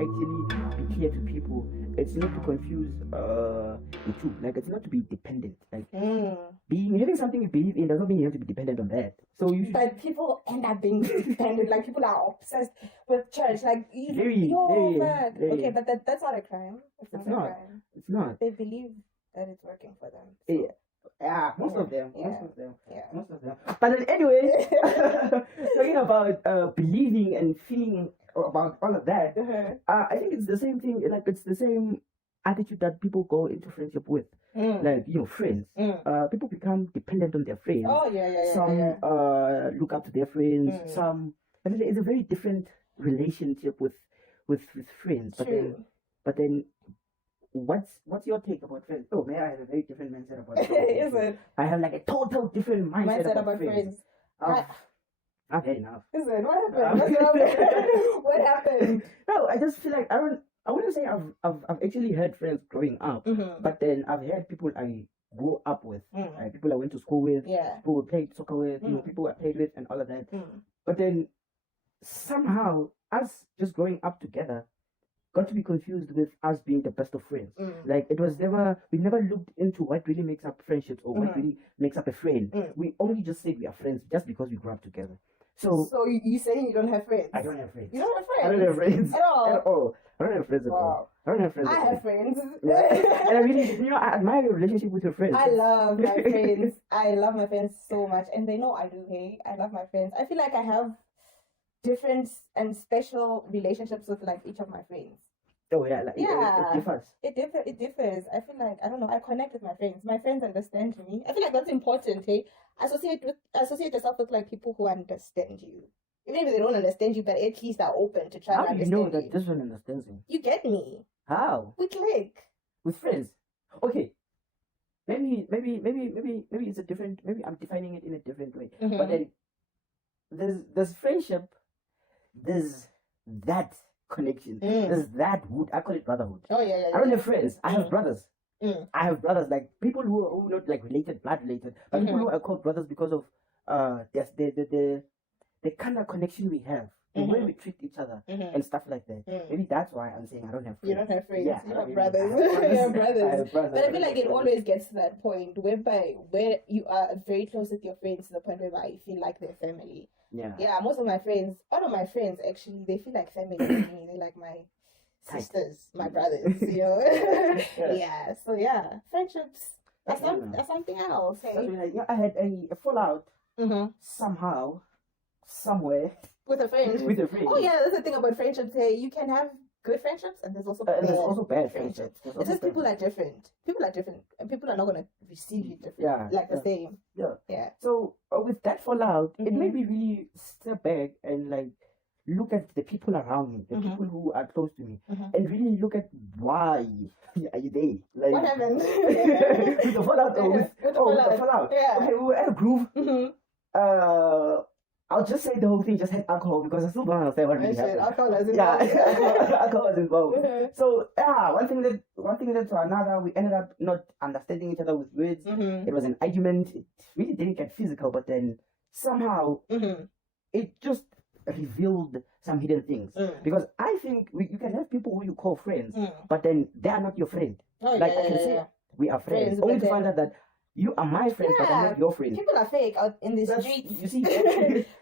actually be clear to people. It's not to confuse the two. Like, it's not to be dependent. Like, having something you believe in does not mean you have to be dependent on that. So you should. But people end up being dependent. Like, people are obsessed with church. Like, very. Okay, but that's not a crime. It's not a crime. It's not. They believe that it's working for them. So. Yeah, most of them. Yeah. But then anyway, talking about believing and feeling about all of that, I think it's the same thing. Like, it's the same attitude that people go into friendship with. Like, friends. People become dependent on their friends. Oh, yeah. Some look up to their friends. Some, I mean, it's a very different relationship with friends. But then what's your take about friends? Oh man, I have a very different mindset about friends. Is it? I have like a total different mindset about friends. I've had enough. Is it? What happened? What happened? No, I just feel like I wouldn't say I've actually had friends growing up, but then I've had people I grew up with, people I went to school with, people I played soccer with, people I played with, and all of that. But then somehow us just growing up together got to be confused with us being the best of friends. Like, we never looked into what really makes up friendships or what really makes up a friend. We only just said we are friends just because we grew up together. So you saying you don't have friends? I don't have friends. You don't have friends? I don't have friends at all. At all. I don't have friends at all. I don't have friends. I have friends. And I really, I admire your relationship with your friends. I love my friends. I love my friends so much, and they know I do. Hey, I love my friends. I feel like I have different and special relationships with like each of my friends. Oh yeah, like, yeah. It differs. It differs. I feel like, I don't know, I connect with my friends. My friends understand me. I feel like that's important. Hey, associate yourself with like people who understand you. Even if they don't understand you, but at least are open to try to understand you. How do you know that this one understands me? You get me. How? We click. With friends. Okay. Maybe it's a different. Maybe I'm defining it in a different way. But then there's friendship. There's that connection. There's that wood. I call it brotherhood. Oh yeah. I don't have friends. I have brothers. I have brothers, like people who are not like related, blood related, but people who are called brothers because of the kind of connection we have, the way we treat each other, and stuff like that. Maybe that's why I'm saying I don't have friends. You don't have friends. Yeah, you have brothers. You have brothers. I have brothers. But I feel like it always gets to that point where you are very close with your friends to the point where you feel like they're family. Yeah, most of my friends, all of my friends actually, they feel like family to me. They're like my sisters, my brothers, Yeah. So yeah, friendships. That's something else. Hey? I had a fallout somehow, somewhere with a friend. With a friend. Oh yeah, that's the thing about friendships. Hey, you can have good friendships and there's also bad friendships. It's just people are different. People are different, and people are not gonna receive you different. The same. Yeah. So with that fallout, it made me really step back and like look at the people around me, the people who are close to me, and really look at why are you there? Like, what happened? With the fallout. With the fallout. Yeah. Okay, we were at a groove. I'll just say the whole thing just had alcohol because I still don't understand what really happened. Alcohol was involved. Yeah, alcohol was involved. So one thing led to another. We ended up not understanding each other with words. It was an argument. It really didn't get physical, but then somehow it just revealed some hidden things. Because I think you can have people who you call friends, but then they are not your friend. I can say we are friends only to find out that you are my friend, but I'm not your friend. People are fake out in the streets. You see,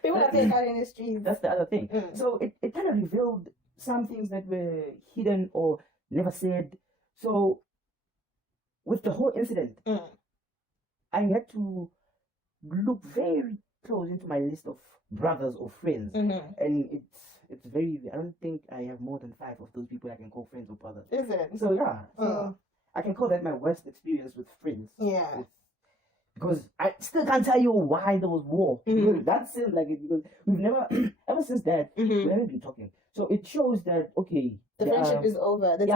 people are fake out in the streets. That's the other thing. So it kind of revealed some things that were hidden or never said. So with the whole incident, I had to look very close into my list of brothers or friends, and it's very. I don't think I have more than 5 of those people I can call friends or brothers. Is it? So yeah, I can call that my worst experience with friends. Yeah. Because I still can't tell you why there was war. That seems like it, because we've never, ever since that, we haven't been talking. So it shows that the friendship is over. The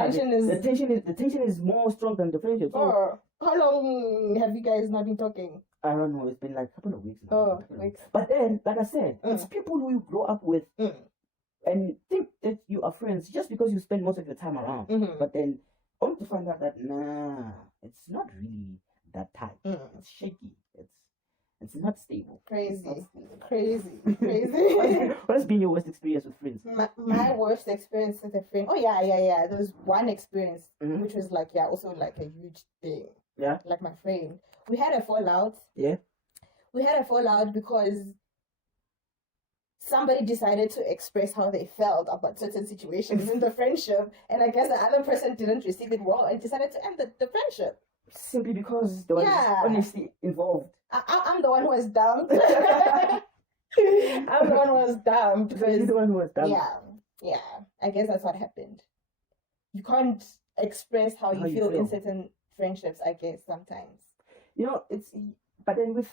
tension is more strong than the friendship. So, how long have you guys not been talking? I don't know. It's been like a couple of weeks now. Oh, weeks. But then, like I said, it's people who you grow up with and think that you are friends just because you spend most of your time around. But then, only to find out that it's not really that tight. It's shaky. It's not stable. Crazy. What has been your worst experience with friends? My worst experience with a friend. Oh yeah. There was one experience which was like also like a huge thing. Yeah. Like my friend, we had a fallout. Yeah. We had a fallout because somebody decided to express how they felt about certain situations in the friendship, and I guess the other person didn't receive it well and decided to end the friendship. Simply because there was honesty involved. I'm the one who was dumped. I'm the one who was dumped. So you're the one who was dumped. Yeah. I guess that's what happened. You can't express how you feel in certain friendships, I guess, sometimes. But then with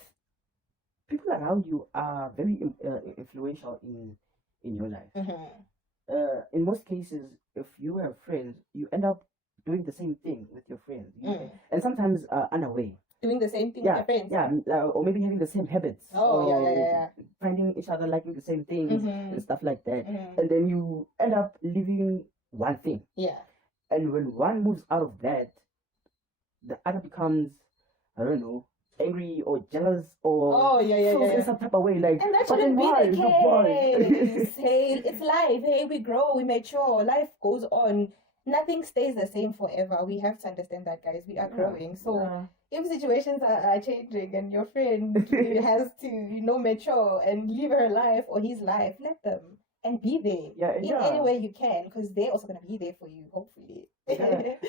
people around you are very influential in your life. Mm-hmm. In most cases, if you have friends, you end up doing the same thing with your friends, and sometimes unaware. Doing the same thing with your friends. Yeah, or maybe having the same habits. Yeah. Finding each other liking the same things and stuff like that, Mm-hmm. and then you end up living one thing. Yeah. And when one moves out of that, the other becomes, I don't know, angry or jealous or feels in some type of way. Like, and that shouldn't be the case. Hey, it's life. Hey, we grow, we mature. Life goes on. Nothing stays the same forever. We have to understand that, guys. We are growing. So if situations are changing and your friend has to, mature and live her life or his life, let them. And be there in any way you can, because they're also gonna be there for you, hopefully.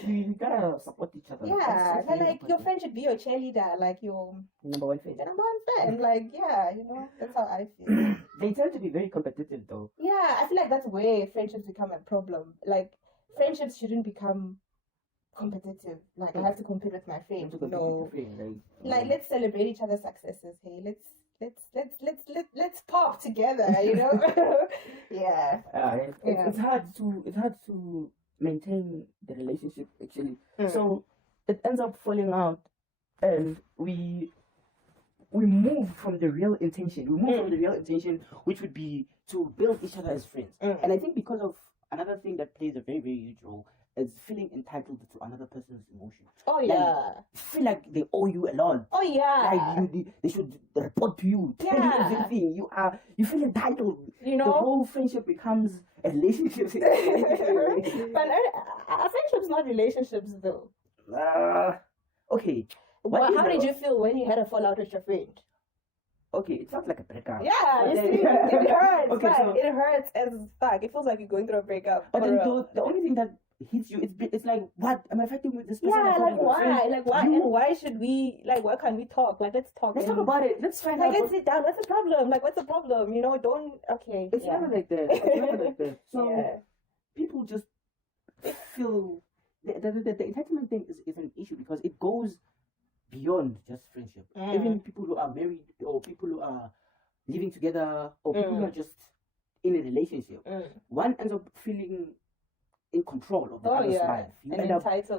You gotta support each other. Yeah, like your friend should be your cheerleader, like your number one fan. Your number one fan, like that's how I feel. They tend to be very competitive, though. Yeah, I feel like that's where friendships become a problem. Like friendships shouldn't become competitive. Like I have to compete with my friend. No, like let's celebrate each other's successes. Hey, let's pop together, Yeah. It's hard to maintain the relationship actually. So it ends up falling out, and we move from the real intention. Which would be to build each other as friends. And I think because of another thing that plays a very, very huge role is feeling entitled to another person's emotion. Oh yeah. Like, feel like they owe you a lot. Oh yeah. Like they should report to you. Tell you everything. You feel entitled. The whole friendship becomes a relationship. But are friendships not relationships though? Okay. How did you feel when you had a fallout with your friend? Okay, it felt like a breakup. Yeah, you see, it hurts. Okay, it hurts as fuck. It feels like you're going through a breakup. But then the only thing that hits you, it's like, what am I fighting with this person? Yeah, like why? Like why? And why should we? Like why can't we talk? Like let's talk. Let's talk about it. Let's find out. Let's sit down. What's the problem? Like what's the problem? Don't. Okay. It's never like that. So people just feel the entitlement thing is an issue because it goes beyond just friendship. Even people who are married or people who are living together or people who are just in a relationship, one ends up feeling in control of the other's life. You end entitled.